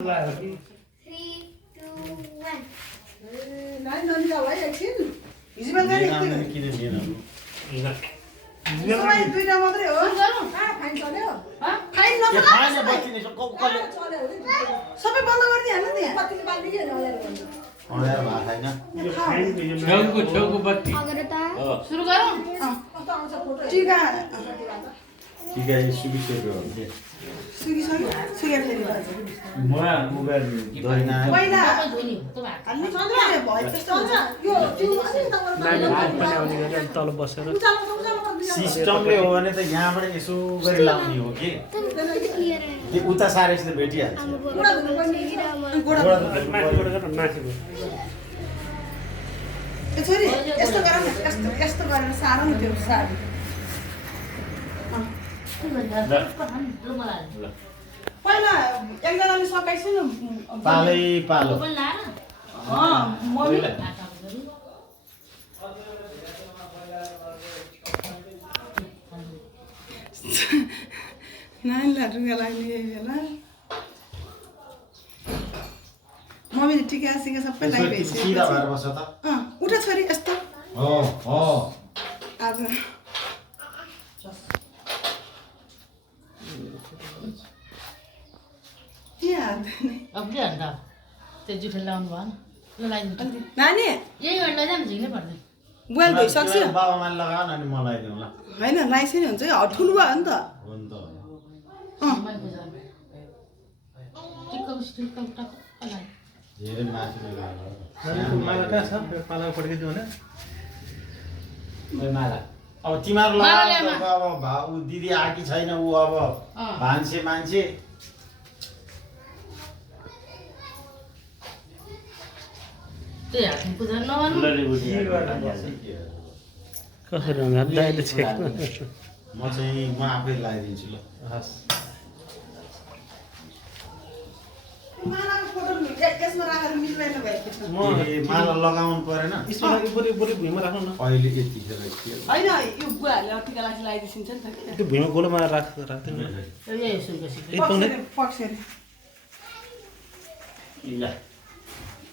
3, 2, 1. छेउको बत्ती सुरु गरौँ तल बसेर सिस्टमले हो भने त यहाँबाट यसो गरी लाउने हो कि त्यो उता सारेपछि त भेटिहाल्छ यस्तो गरेर साह्रो नि त्यो साडी पहिला एकजनाले सकाइछु नि पालै पालो मम्मी नानीलाई रुगा लाग्ने यही बेला मम्मीले टिका सिका सबै लगाइरहेछ सिधा भएर बस्छ त उठ छोरी यस्तो हो हो आज नानी बुवाले धोइसक्छ बाबामा लगाऊ न अनि मलाई दिउँ ल होइन लाइसे नि हुन्छ ठुलो भयो नि त हो नि त धेरै माथि माला अब तिमीहरू लगाएको अब भाउ दिदी आकी छैन ऊ अब भान्से मान्छे कसरी दाइले छेक म आफै लगाइदिन्छु ल यसमा राखेर मिल्दैन भएको छ माला लगाउनु परेन अहिले यतिखेर होइन यो बुवाहरूले टिका लगाइदिन्छ नि त त्यो भुइँमा गोलोमा राख्दैन पक्सेर ल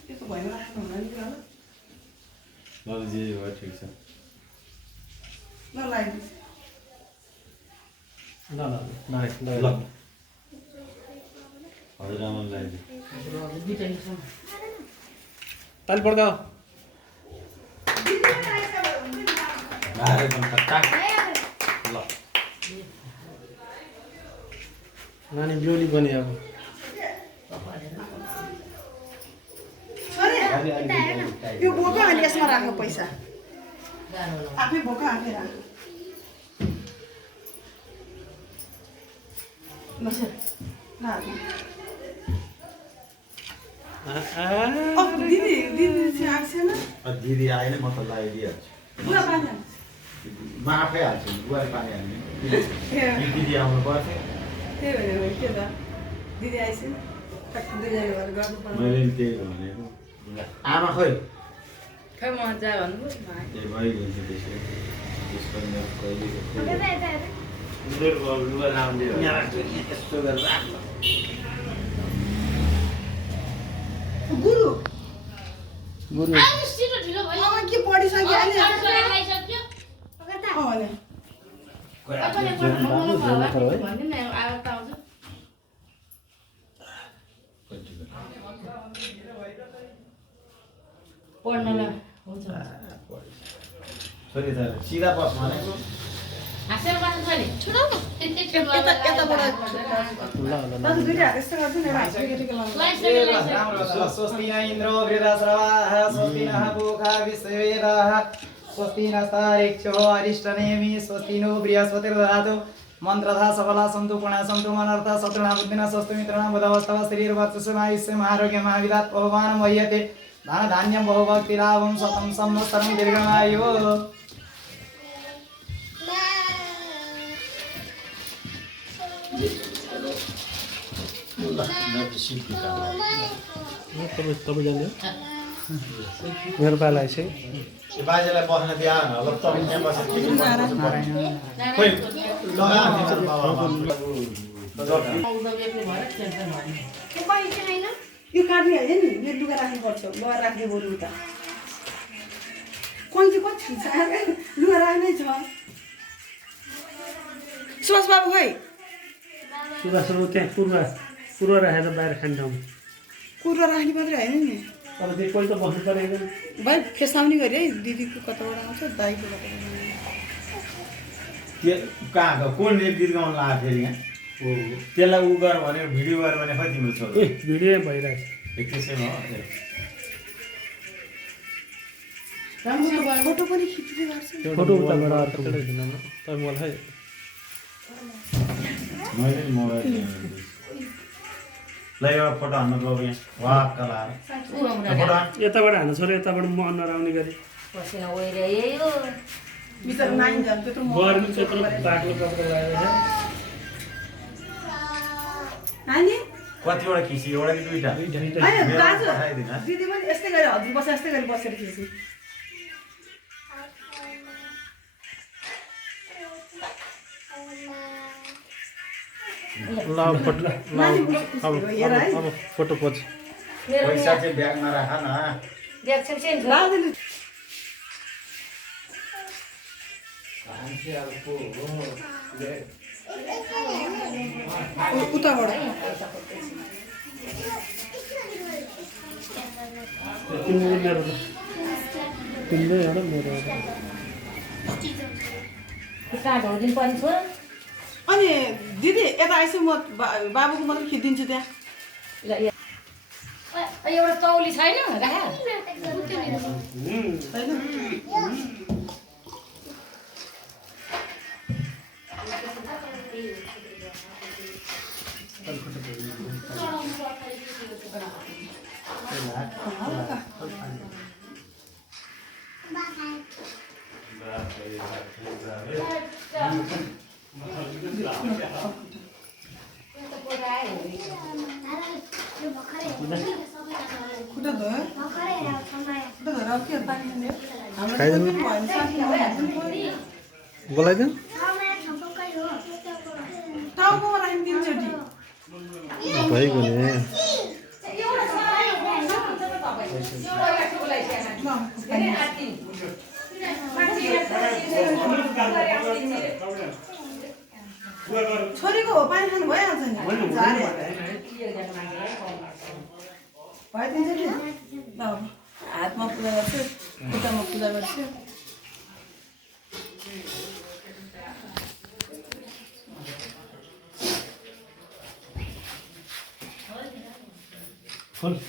त्यो त भुइँमा राख्नु हुँदैन नि ल जे भयो ठिक छ ल लगाइदिन्छ ल हजुरआमाले लगाइदियो ताली पड्का ल नानी बिउली बने अब यो बोका अनि यसमा राख्नु पैसा आफै बोका आफै राख बसेर दिदी आएन म त लगाइदिइहाल्छु म आफै हाल्छु बुवाले पानी हाल्ने दिदी आउनु पर्थ्यो त्यही भनेर के त दिदी आइसक्यो मैले त्यही भनेको आमा खोइ खै म जा भन्नु ए भइगयो त्यसरी त्यसको कहिले यस्तो गरेर राख्नु गुरु गुरु के पढिसक्यो अहिले छोरी त सिधा बस भनेको स्वस्ति न इन्द्रो वृद्धश्रवाः स्वस्ति नः पूषा विश्ववेदाः स्वस्ति नस्तारिक्षो अरिष्टनेमि स्वस्ति नो बृहस्पतिर्दधातु मंत्रधा सफला सन्तु पुण्या सन्तु मनर्था शत्रुणा बुद्धिना स्वस्तु मित्राणां बुधवस्तव शरीरवर्चस्समायुष्यं आरोग्यम् आविदात् भगवान् मह्यते धन धान्यं बहुभक्तिलाभं शतं संवत्सरं दीर्घमायुः तपाईँ जान्थ्यो मेरो पालाइ चाहिँ बाजेलाई बस्न दिए होला तपाईँ त्यहाँ बसेर खोइ लगा कोही छैन यो काट्ने होइन नि मेरो लुगा राख्नुपर्छ लुगा राख्ने बरु उता कोही चाहिँ कति छ लुगा राख्नै छ सुभाष बाबु खै सुरुवात त्यहाँ पूर्व राखेर बाहिर खाने ठाउँ कुरो राख्ने मात्रै होइन नि अब त्यो कोही त बस्नु पऱ्यो भाइ फेसाउने गरी है दिदीको कताबाट आउँछ दाईको कताबाट कहाँ गयो कुन गीत गाउन लाग्यो फेरि यहाँ त्यसलाई उ गर भने भिडियो गर भने खै तिम्रो छोरो ए भिडियो भइरहेको त्यसैमा फोटो पनि खिच्दै गर्छ छ फोटो उताबाट अर्को तपाईँ मलाई मैले मोबाइल ल एउटा फोटो हान्नु गयो यहाँ वाक्क लाएर फोटो हान यताबाट हान्नु छोरा यताबाट म अनुहार आउने गरी बिचरा नाइन जान्छ त्यत्रो गर्मी त्यत्रो बाक्लो कपडा लगाएर नानी कतिवटा खिसी एउटा कि दुईटा होइन दाजु पठाइदिनु दिदी पनि यस्तै गरी हजुर बस यस्तै गरी बसेर खिच्नु ल फोटो अब फोटो पोज पैसा चाहिँ ब्यागमा राख न दाजुले उताबाट तिम्रो एउटा मेरो अनि दिदी यता आइसु म बाबुको मात्रै खिचिदिन्छु त्यहाँ एउटा तौली छैन खुट्टा धोयो खुट्टा धोएर अब के पानी दिने खाइदिनु बोलाइदिनु टाउकोमा राख्नु तिनचोटि भइगयो नि छोरीको हो पानी खानु भइहाल्छ नि झारे भइदिन्छ नि ल हातमा पूजा गर्छु खुट्टामा पूजा गर्छु फुल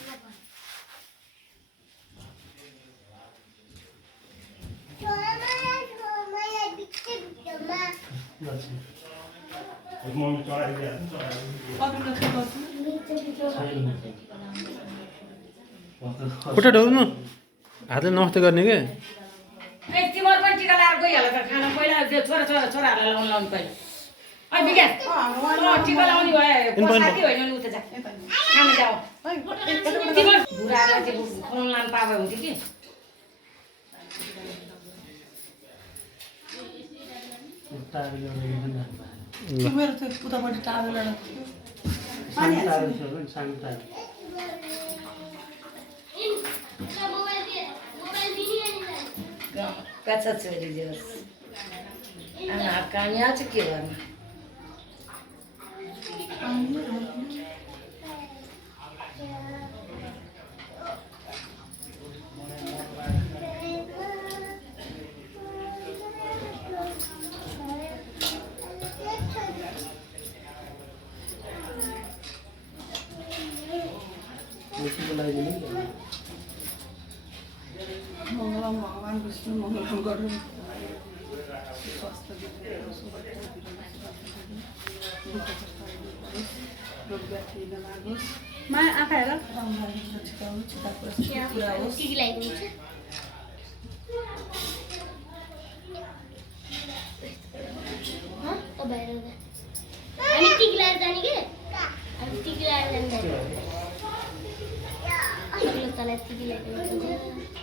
खुट्टा ढोग्नु हातले नमस्ते गर्ने के तिमीहरू पनि टिका लगाएर गइहाल त खाना पहिला त्यो छोराहरूलाई लाउनु पहिला अनि विकास टिका लाउने भए साथी होइन नि उता जा खाना जाऊ तिमीहरू बुढाहरूलाई त्यो खुवाउनु लानु पाए हुन्थ्यो कि मेरो त्यो उतापट्टि टाढो लडा कच्चा छोरी जोस् कहाँ छ के गर्नु मङ्गलम भगवान् विष्णु मङ्गलम गरौँ माया आँखा हेर हामी टिकलाएर जाने के हामी टिकलाएर जाने अघिल्लो तल टिकलाएर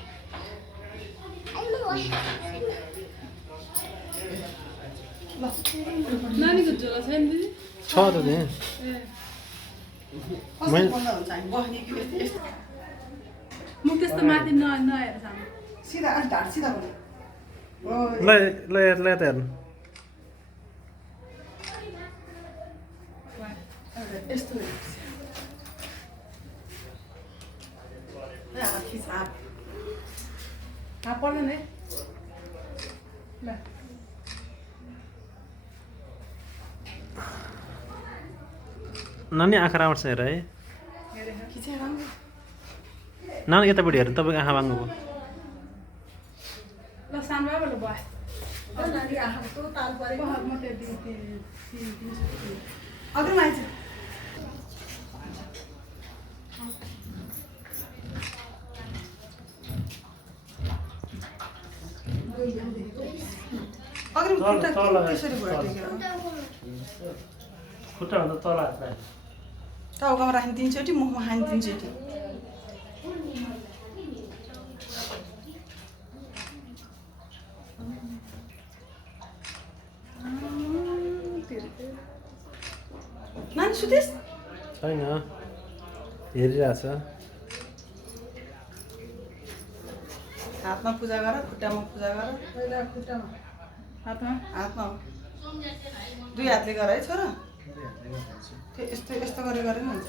नानीको झोला छैन दिदी छ त त्यहाँ कसरी बन्द हुन्छ हामी बस्ने कि यस्तो म त्यस्तो माथि नहेर सामु सिधा अनि ढाड सिधा बन्नु ल ल ल त हेर्नु यस्तो हात खिच हात हात पर्दैन है ल नानी आँखा राम्रो छ हेर है खिचेर राम्रो नानी यतापट्टि हेर्नु तपाईँको आँखा बाङ्गो भयो ल सानो बाबाले भयो नानी आँखा कस्तो ताल परेको म त्यो अग्रिम आइज अग्रिम खुट्टा त्यसरी भयो खुट्टाभन्दा तल हात राख्नु टाउकामा राख्ने 3 चोटि मुखमा खाने 3 चोटि नानी सुतेस छैन हेरिरहेछ हातमा पूजा गर खुट्टामा पूजा गर पहिला खुट्टामा हातमा हातमा दुई हातले गर है छोरा त्यो यस्तो यस्तो गरे गरे नि हुन्छ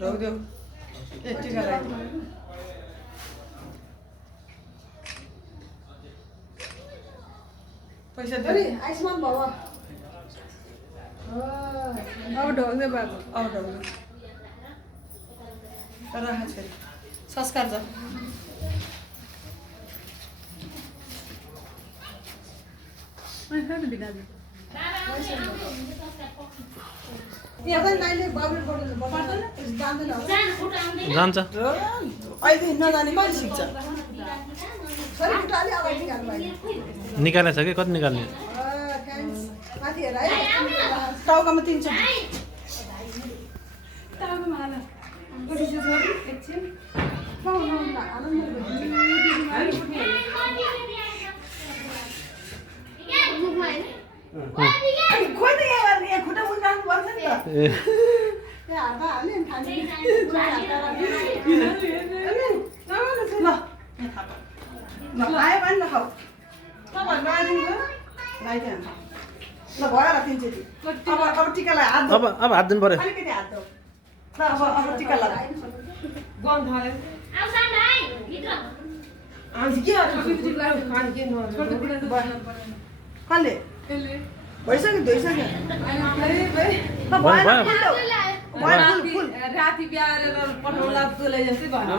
ढोक देऊ ए टिका लगाइदेऊ पैसा दे आयुष्मान भव अब ढोक्दै बाबु अब ढोक देऊ राख छोरी संस्कार जाऊ जान्छ अहिले नजाने कहिले सिक्छ निकालेछ कि कति निकाल्ने टाउकामा 3 चोटि खोइ त यहाँ खुट्टा मुनि राख्नुपर्छ नि त ल आयो भने नखाऊ लगाइदिनु ल भएर 3 चोटि अब टिका लगाए हात अब हात दिनु पर्यो अलिकति हात दो ल अब टिका लगा आउ सान भाइ भित्र कसले भइसक्यो धोइसक्यो राति बिहार पठाउला तुले जस्तै भयो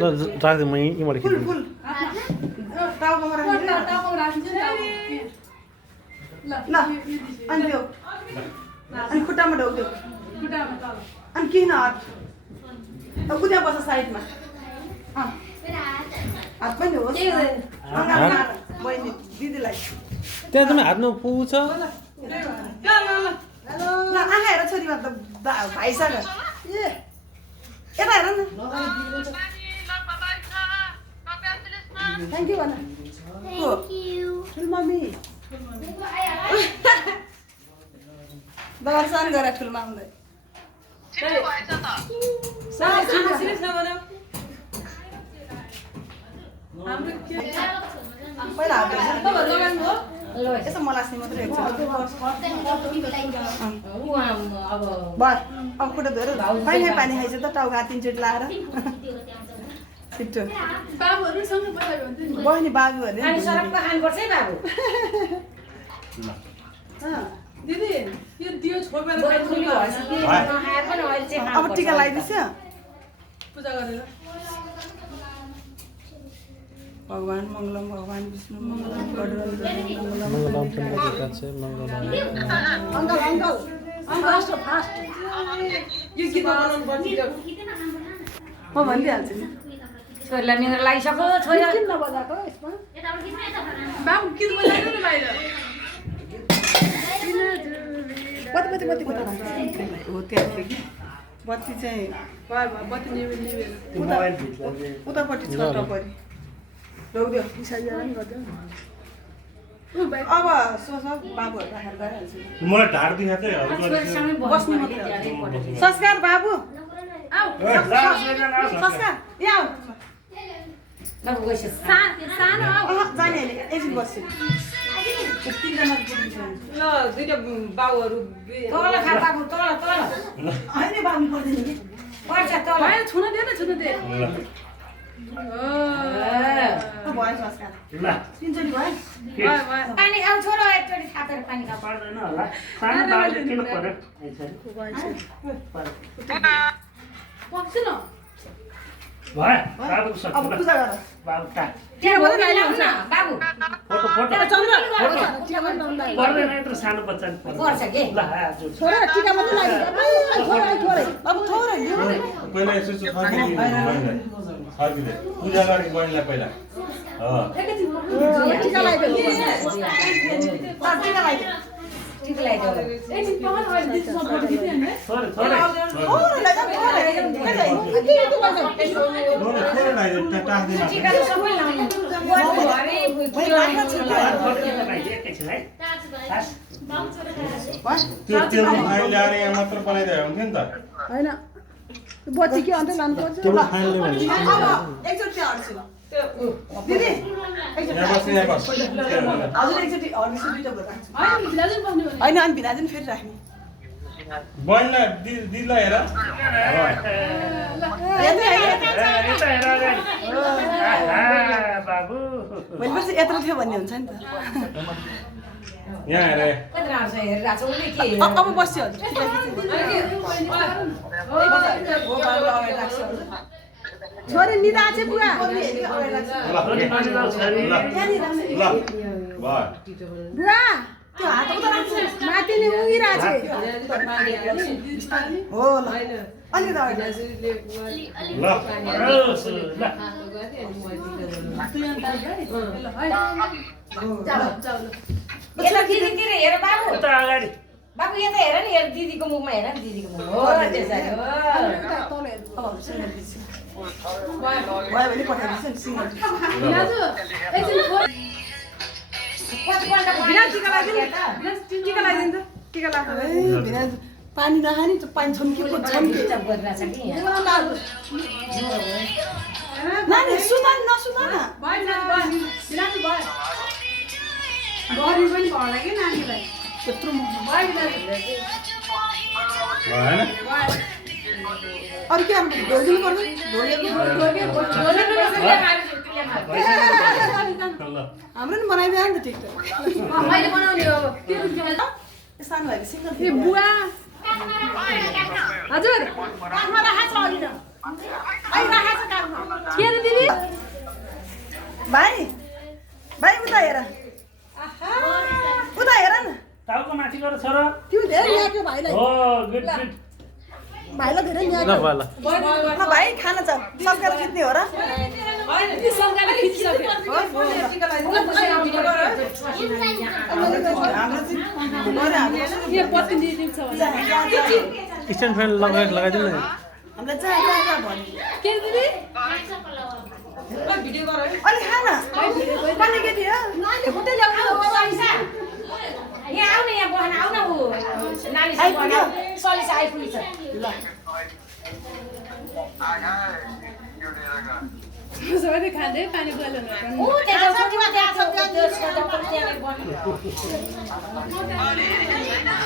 ल राख्दिउँ म यहीँबाट फुल खिच्नु फुल टाउकोमा राख्नु ल अनि देऊ अनि खुट्टामा ढोक देऊ अनि किन हात अब उद्या बस साइडमा हात पनि होस् बहिनी दिदीलाई त्यहाँ तपाईँ हातमा पुग्छ ल आँखा हेर छोरीमा त भाइसँग ए यता हेर न थ्याङ्क यू भन थ्याङ्क यू ठुल मम्मी दर्शन गरे ठुल मामलाई पहिला हात यसो मलास्ने मात्रै हेर्छ भयो अब खुट्टा धोएर कहिले पानी खाइन्छ त टाउका 3 चोटि लाएर छिट्टो बाबुहरूसँग पहिला भन्थ्यो नि बहिनी बाबुहरूले अनि सरप्प खानुपर्छ है बाबु दिदी यो दियो छोपेर बुढी भएछ कि नखाएर पनि अहिले चाहिँ अब खानुपर्छ। टिका लगाइदिन्छ पूजा गरेर भगवान मङ्गलम भगवान विष्णु मङ्गलम गडरल मङ्गलम मङ्गलम चन्द्रकाचे मङ्गलम अङ्कल अङ्कल फास्ट फास्ट यो गीत बनाउनु पर्छ म भनिदिइहाल्छु नि छोरीलाई निहुरो लागिसक्यो छोरी किन नबजाएको यसमा यताबाट खिच्नु यता बाबु गीत बजाइदिनु न बाहिर कति कति कति कति हो त्यहाँ थियो कि बत्ती चाहिँ बत्ती निभेन मोबाइल भित्र उतापट्टि छ टपरी लौदियो बिसाइएर नि गर्दैन अब सोच बाबुहरू राखेर गइहाल्छु मलाई ढाड दुखा चाहिँ बस्ने मात्रै संस्कार बाबु आऊ संस्कार यहाँ आऊ बाबु गइस सानो जाने अहिले एकछिन बस्छु तिनजना ल दुईटा बाउहरू तल खा बाबु तल होइन बाबु पर्दैन कि पर्छ तल भयो छुन दे भयो संस्कार ल तिनचोटि भयो पानी खाऊ छोरो एकचोटि थापेर पानी खाऊ पर्दैन होला सानो बाबुले किन पर्यो पक्छ न भयो बाबु अब सक्छ पूजा गर बाबु टा त्यहाँ बोल्न लाउन बाबु फोटो फोटो चन्द्र पर्दैन यत्रो सानो बच्चाले पर्छ के ल हजुर छोरा टिका मात्रै लाग्यो थोरै अब थोरै ल्याऊ पहिला यसो फर्किँदै पूजा गरेको बहिनीलाई पहिला टिका लगाइदियो टिका लगाइदियो ठिक लाग्यो एकछिन पहल अहिले दिदी सपोर्ट दिदी हैन थोरै थोरै थोरै लाग्यो थोरै लाग्यो टाक्दैन टिका त सबै लाउने एकैछिन है त्यो तेलको फाइन ल्याएर यहाँ मात्र बनाइदियो हुन्थ्यो नि त हैन बच्ची के अन्त लानु पर्छ तेलको फाइन ल्यायो भने एकचोटि हड्छु दिदी यहाँ बस यहाँ बस हजुर एकचोटि हड्छु दुईटा भएर राख्छु हैन भिलाजन बस्ने भने होइन अनि भिनाजन फेरि राख्ने बहिनीलाई दिदीलाई हेर यता हेर अगाडि बाबु मैले पछि यत्रो थियो भन्ने हुन्छ नि त यहाँ हेर कति राम्रो छ हेरिरहेको छ उसले के अब बस्यो हजुर टिका छोरी निदा चाहिँ बुवा ल भयो बुवा त्यो हात उता राख्छु माथि नै उगिरहेको छ हो ल अलिकति अगाडि ल यता दिदीतिर हेर बाबु उता अगाडि बाबु यता हेर नि हेर दिदीको मुखमा हेर नि दिदीको मुख हो त्यसरी हो भयो भने पठाइदिन्छु नि सिङ्गल भिलाजु एकछिन कतिपल्टको भिलाज टिका लगाइदिनु टिका लगाइदिनु त टिका लाग्छ पानी नखाने त पानी छम्किएको छम्किएको चप गरिरहेछ कि यहाँ नानी सुता नसुता न भयो भिलाजु भयो गर्मी पनि भएन कि नानीलाई त्यत्रो भयो भिलाजु होइन अरू के अब ढोलिदिनु पर्दैन हाम्रो नि बनाइदियो नि त ठिक त मैले बनाउने हो सानो भएको सिङ्गल ए बुवा हजुर के रे दिदी भाइ भाइ उता हेर उता हेर न टाउको माथि गर छोरो तिमी धेरै ल्याएको भाइलाई हो गुड गुड भाइलाई धेरै ल्याएको ल भाइ खाना छ संस्कार खिच्ने हो र यी सँगैले खिचिसक्यो हाम्रो चाहिँ के पत्ती दिदी छ भने स्ट्यान्ड फ्यान लगाइदिनु न हामीलाई जहाँ भन्यो के रे दिदी अलि खान पनि के थियो यहाँ आउन यहाँ बस्न आउन ऊ नानीसँग सलिस आइपुग्छ ल सबै खाँदै पानी बोल्नु ऊ त्यहाँ छौकीमा त्यहाँ छ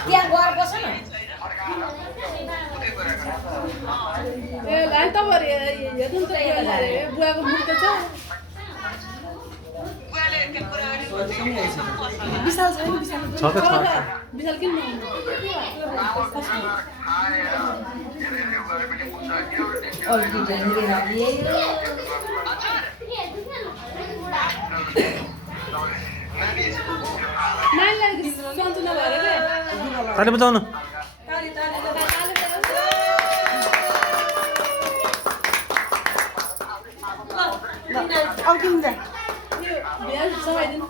त्यहाँ गएर बस न ए लाइ तपाईहरु हेर्नु त बुवाको मुख त छ विशाल छैन विशाल विशाल किन नानीलाई सन्तुना भएर के ताली बजाउनु अब के हुन्छ बिहा समाइदिनु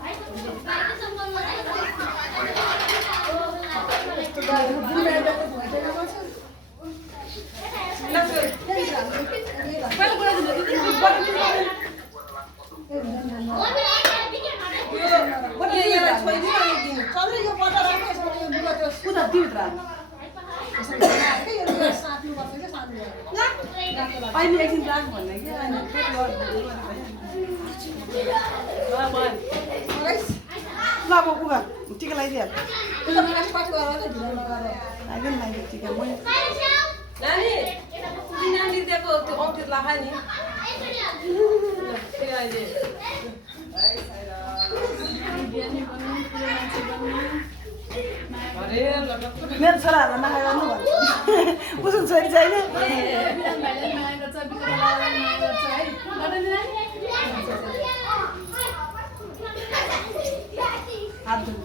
छोइदिनु अनि दिनु सधैँ यो पटा राख्नु यसमा यो बुढो त्यो पुरा दिउत्रा अहिले एकदिन राख भन्ने कि अहिले ल अब उगा टिका लगाइदिइहाल लाग्यो टिका म नानी दिएको त्यो औँठी लगाए नि मेरो छोराहरूलाई नखाइरहनु भन्नु उसको छोरी छैन हात धुनु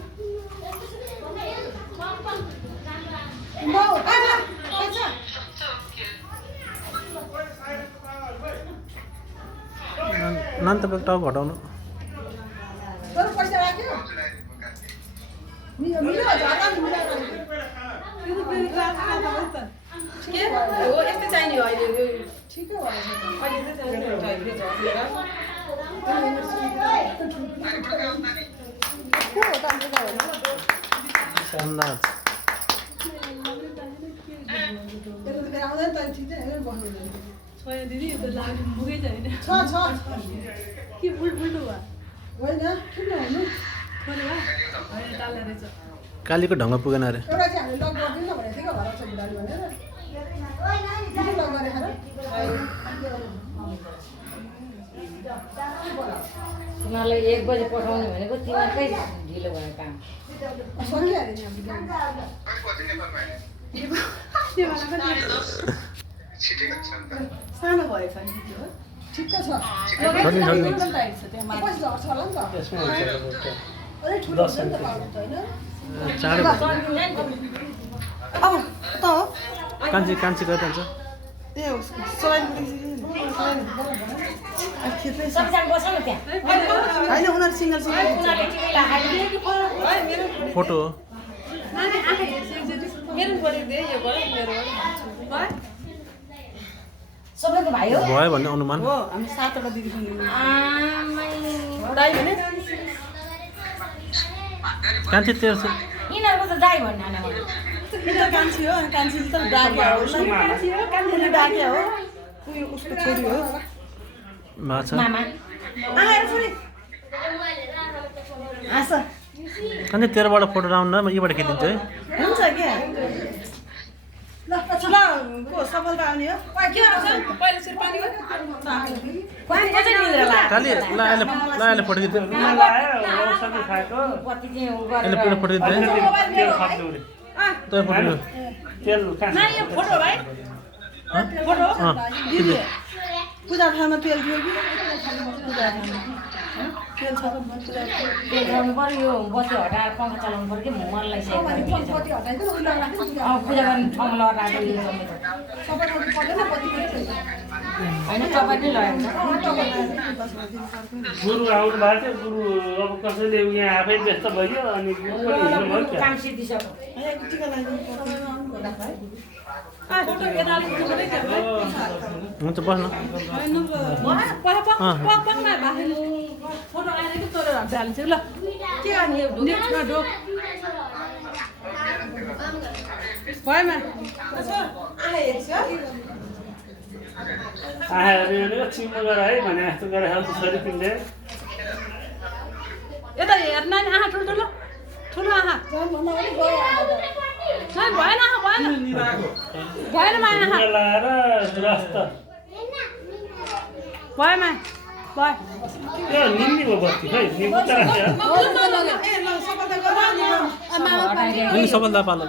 नान तपाईँको टाउको घटाउनु पैसा राख्यो मिलो झर्दा नि हो यस्तै चाहिने हो अहिले ठिकै दिदी यो त लाग्नु पुगै छैन छ के उल्टो भयो होइन किन हुनु खोलेवा होइन ताला रहेछ कालीको ढङ्ग पुगेन अरे एउटा चाहिँ हामीले लक गरिदिनु भनेको थियो घर छ बुढाले भनेर लक गरेर उनीहरूलाई 1 बजे पठाउने भनेको तिमीहरूकै ढिलो भयो काम सकिहाल्यो सानो भएछ नि त्यो ठिक्क छ एकदम टाइट छ त्यहाँ माथि पैसा झर्छ होला नि त अरे ठुलो हुन्छ नि त पाउनु त होइन चाँडै अब त हो कान्छी कहिले जान्छ त्यो सोलाइन खेप्दै छ सबैजना बस्छ न त्यहाँ होइन उनीहरू सिङ्गल उनीहरूले टिकै लगायो फोटो हो नानी आँखा हेर्छ एकचोटि मेरो बोलेको दिए यो गर मेरो भयो सबैको भाइ हो भयो भन्ने अनुमान हो हामी 7 वटा दिदी पनि आमै दाइ भने कान्छी तेरो छ यिनीहरूको त दाइ भन्ने आने मलाई त्यो कान्छी हो अनि कान्छीले त डाक्या हो कान्छीले डाक्या हो उयो उसको छोरी हो माछा मामा आएर छोरी आशा कान्छी तेरोबाट फोटो राउन्ड न म यीबाट खिचिदिन्छु है हुन्छ क्या ल को सफलता आउने हो के गर्छ पहिला सिर पानी हो पानी कसरी मिलेर ला काली ल अहिले फोटो खिच्दै पति चाहिँ उ अहिले गरेर फोटो खिच्दै तँ फोटो यो फोटो भाइ फोटो दिदी पूजा थालमा तेल थियो कि पूजा थालमा तेल छ तेल गर्नु पर्यो यो बत्ती हटाएर पङ्खा चलाउनु पर्यो कि मनलाई चाहिँ पूजा गर्ने ठाउँमा लगाएर राखेको यो समेत होइन तपाईँ नै लगाएको गुरु आउनु भएको थियो गुरु अब कसैले यहाँ आफै व्यस्त भयो अनि गुरु पनि हिँड्नु भयो छ काम सिद्धिसक्यो हुन्छ बस्न फोटो आएर कि तोरेर हाल्छ ल के गर्ने यो नेक्स्टमा ढोक भएमा आएर चिम्लो गरेर है भने जस्तो गरेर खान्छ छोरी पिन्डे यता हेर् नानी आँखा ठुल्ठुलो ठुलो आँखा नानी भएन आँखा भएन भएन मा आँखा लाएर रस्त भएमा भयो त्यो निम्नी भयो बत्ती खै निम्नु त राख्छ अनि सफलता पालो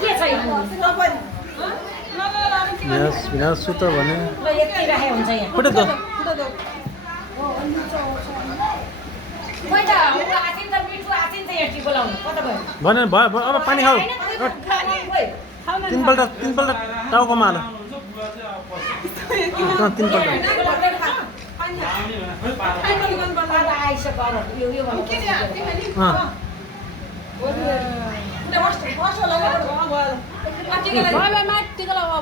के छ यो विनाश सुत भने ल यति राखे हुन्छ यहाँ फोटो त मैले त आसिन त मिठो आसिन त यहाँ टिको लाउनु कता भयो भने भयो अब पानी खाऊ तीनपल्ट टाउकोमा हाल तीनपल्ट आइसक्यो अब यो भन्नु टिका लगाऊ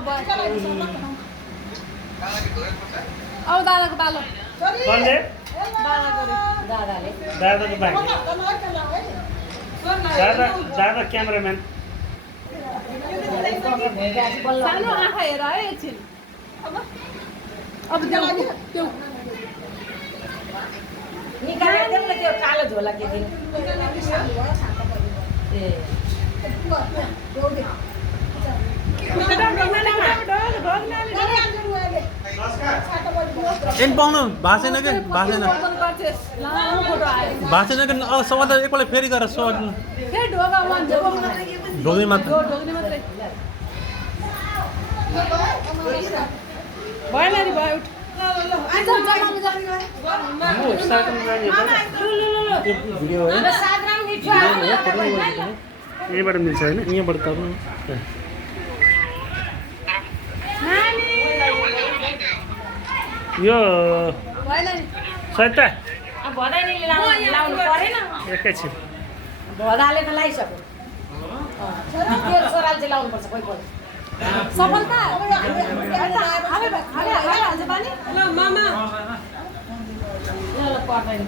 अब दादाको बालो कसले दादाले दादाको बाँकी दादा क्यामेराम्यान सानो आँखा हेर है एकछिन अब त्यो निकालेर देऊ न त्यो कालो झोला के दिनु ए एन पाउनु भएको छैन कि भएको छैन भएको छैन कि अब सवाल त एकपल्ट फेरि गरेर सोध्नु फेरि ढोका ढोग्ने मात्र ढोग्ने मात्रै भएन नि भयो उठ भिडियो है यहीँबाट मिल्छ होइन यहाँबाट त यो सत्ता अब भदाइनीले लाउनु परेन एकैछिन भदाले त लाइसक्यो त्यो छोराले चाहिँ लाउनु पर्छ कोही कोही सफलता हाल्छ पानी ल मामा पर्दैन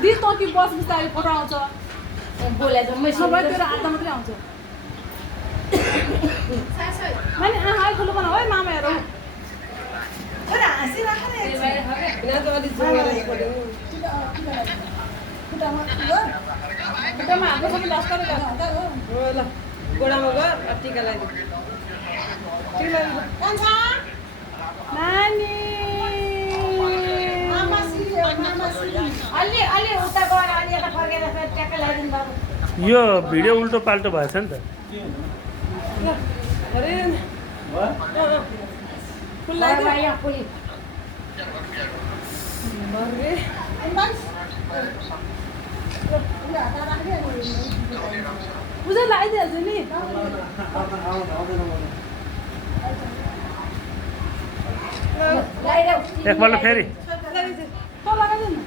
दि तँ कि बस बिस्तारै फोटो आउँछ बोले त मै सबै तेरो हातमा मात्रै आउँछ अनि आँखा ठुलो बना है मामा हेरौ खुट्टामा हात सबै लस्कर ल गोडामा गएर टिका लगाइदियो नानी अलि अलि उता गएर अनि यता फर्केर फेरि ट्याक्क लगाइदिनु बाबु यो भिडियो उल्टो पाल्टो भएछ नि त फुल लाग्यो यहाँ पुली पूजा लगाइदिइहाल्छु नि एकपल्ट फेरि त लगाइदिनु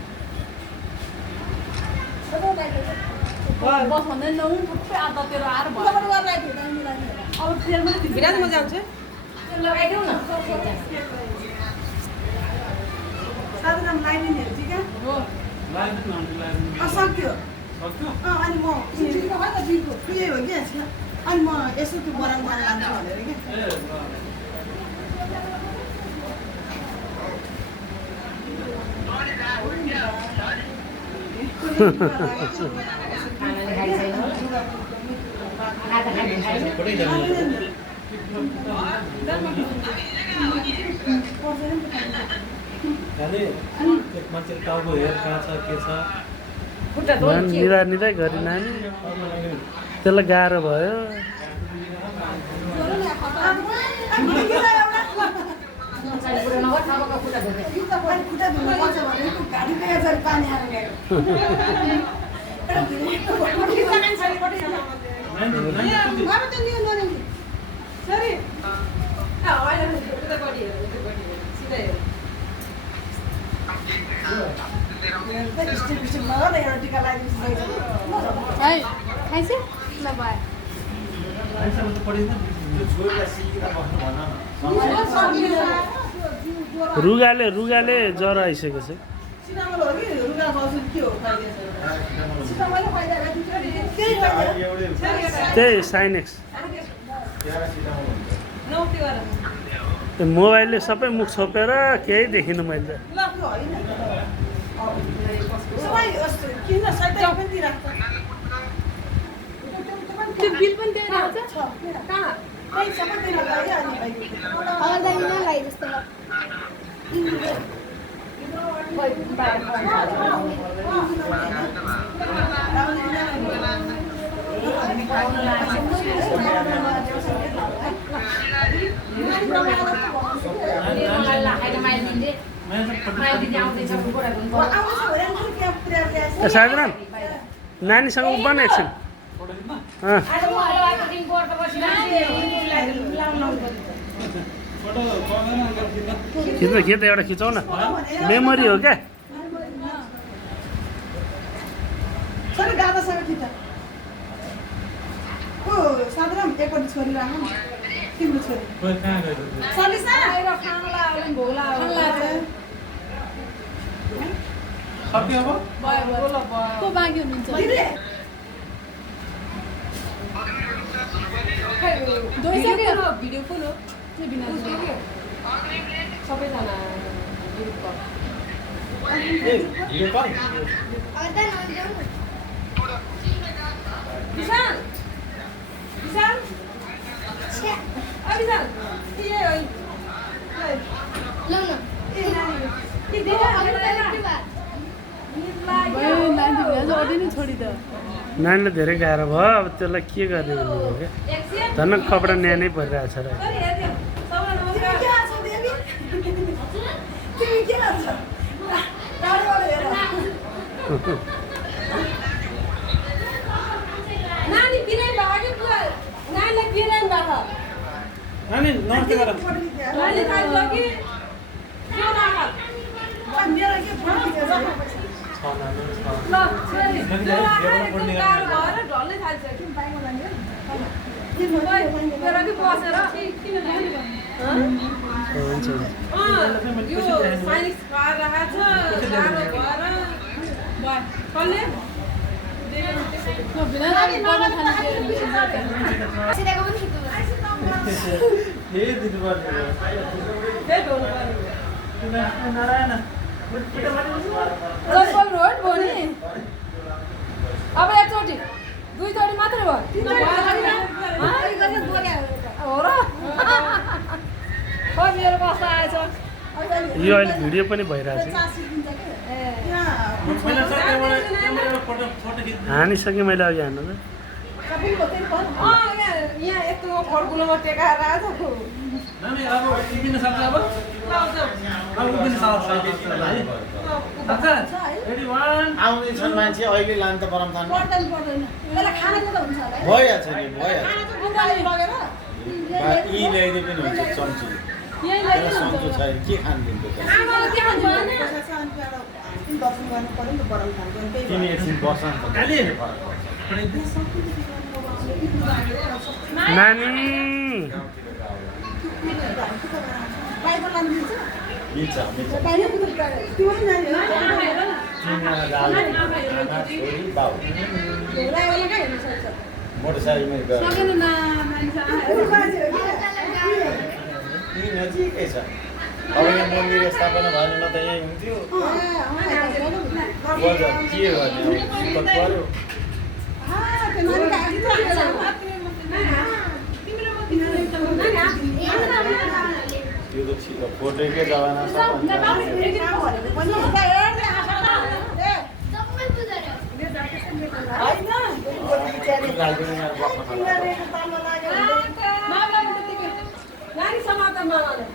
बस भन्दै नहुँ थुप्रै आधा तेरो आएर भयो अब तेल पनि बिराज मजा आउँछ लगाइदेऊ न साधारण लाइदिनेहरू चाहिँ क्या सक्यो अनि म यही हो कि अनि म यसो त्यो बराल खान लान्छु भनेर क्या मान्छेले टाउको हेर कहाँ छ के छ निदा निदै गरी नानी त्यसलाई गाह्रो भयो खुट्टा धुनु पर्छ भने गाडी पानी हालेर टिका खाइछ ल भयो रुगाले ज्वरो आइसकेको छ त्यही साइनेक्स मोबाइलले सबै मुख छोपेर केही देखिनँ मैले त्यो बिल पनि त्यही आउँछ कहाँ साधारण नानीसँग उभ्न एकछिन खिच्दा एउटा खिचाउ न मेमोरी हो क्या साधारण एकपट्टि छोरी राख तिम्रो छोरी खोइ कहाँ गयो सलिसा बाहिर खानालाई आउनु भोला सक्यो अब को बाँकी हुनुहुन्छ दिदी भिडियो फुल हो त्यो बिना सबैजना ग्रुपको भिडियो कल विशाल विशाल विशाल के हो लौ न के देखा नानीले धेरै गाह्रो भयो अब त्यसलाई के गर्ने भन्नुभयो क्या झन् कपडा न्यानै परिरहेछ र तिमी के गर्छ टाढोबाट हेर नानी बिरामी भएको पुरा नानीलाई बिरामी भएको नानी नमस्ते गर नानी खाइसक्यो कि के नखाऊ मेरो के फोन ल छोरी ढल्लै थाल्छ मेरो कि बसेर किन हुन्छ यो साइन्स खाएर राखेको छ गाह्रो भएर कसले सिधैको पनि खिच्नु ए दिनु पर्छ त्यही ढोल नारायण जसपल रोड भयो नि अब एकचोटि दुईचोटि मात्रै भयो हो र खै मेरो कस्तो आएछ यो अहिले भिडियो पनि भइरहेछ हानिसकेँ मैले अघि हान्नु त यहाँ यस्तो फर्कुलोमा टेकाएर आएछ नानी अब उभिन सक्छ अब उभिन सक्छ रेडी 1 आउँदैछन् मान्छे अहिले लान त परमथान पर्दैन त्यसलाई खाना दिँदा हुन्छ होला भइहाल्छ नि भइहाल्छ लगेर यी ल्याइदिए पनि हुन्छ चम्ची यही तर चम्चो छैन के खानु दिन्छ त आमाले के खान्छ भने दर्शन गर्नु पर्यो नि त बराउ खान्छ त्यही तिमी एकछिन बस न त खाली नानी बाहिर लानु दिन्छ मिल्छ मिल्छ बाहिर कुनै त्यो पनि नानी हो तिनजना जाने आमा छोरी बाउ ढोलावाला कहाँ हेर्नु सक्छ मोटरसाइकलमा गयो सकेन न मान्छे यी नजिकै छ अब यहाँ मन्दिर स्थापना भएन न त यहीँ हुन्थ्यो बजार के गर्ने अब पऱ्यो त्यो त छिटो फोटोकै जमाना छ नानी समाता मामाले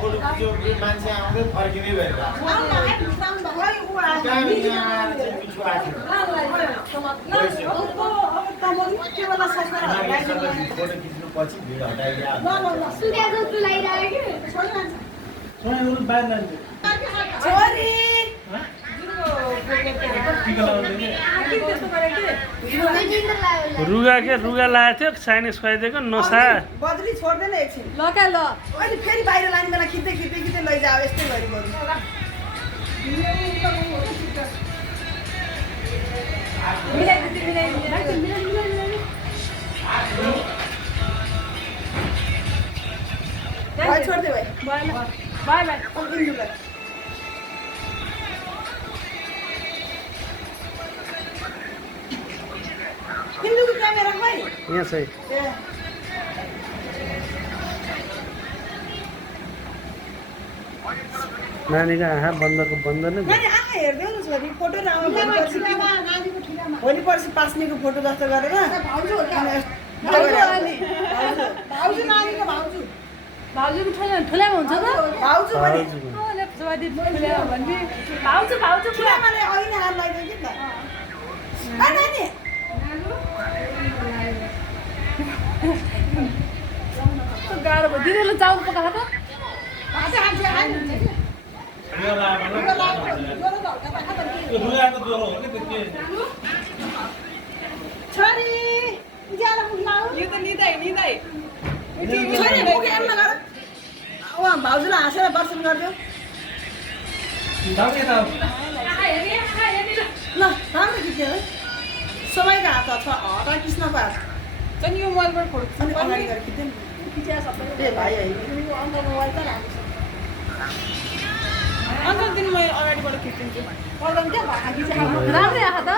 फोटो खिच्यो मान्छे आउँदै फर्किँदै भएर फोटो खिच्नु पछि भिड हटाइदियो सुत्या जस्तो लागिरहेको बाहिर लान्छु रुगा के रुगा लगाएको थियो चाइनिज खुवाइदिएको नसा बद्री छोड्दैन एकछिन लका ल अहिले फेरि बाहिर लाने बेला खिच्दै खिच्दै खिच्दै लैजाऊ यस्तै गरी गर्नु भाइ छोड्दै भाइ बाई बाई इन्दुलाई इन्दुको क्यामेरा खै यहाँ छ नानीको आँखा बन्दको बन्द नै मैले आँखा हेर्दै न छोरी फोटो भोलि पर्सि पास्नेको फोटो जस्तो गरेर भाउजू नानीको भाउजू भाउजूको ठुलामा हुन्छ त भाउजू पनि भाउजू भाउजू ठुलामाले अहिले हात लगाइदियो कि त नानी गाह्रो भयो दिदीले चाउल पकाएको त छोरी ज्याला मुलाउ यो त निदाइ छोरी मुख एममा गर उहाँ भाउजूलाई हाँसेर दर्शन गरिदेऊ ल राम्रो खिच्यो है सबैको हात छ हटा कृष्णको हात चाहिँ यो मोबाइलबाट फोटो अनि अगाडि गएर खिच्यो नि ए भाइ होइन अन्त मोबाइल त राम्रो छ अन्त दिन म अगाडिबाट खिचिदिन्छु पर्दा पनि क्या भाका खिचेको राम्रै आएको त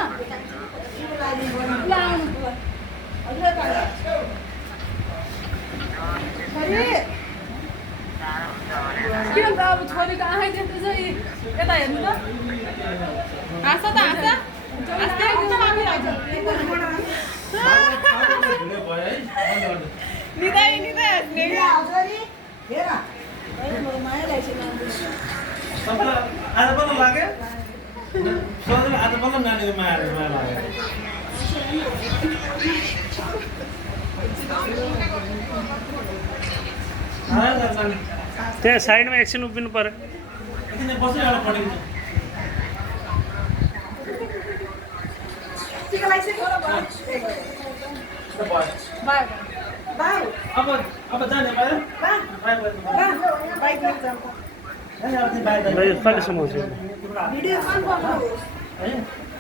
के भन्छ अब छोरीको आँखै त्यस्तो छ यता हेर्नु त हाँस त हाँस निदाइ हाँस्ने हेर माया ल्याएछ आज पल्ल लाग्यो आज पल्ल नानीको माया लाग्यो त्यहाँ साइडमा एकछिन उभिनु पर्यो बसेर एउटा पढेको टिका लगाइसक्यो बाई अब जाने बाहिर बाइक लिएर जान्छ कहिलेसम्म आउँछ भिडियो कल गर्नुहोस्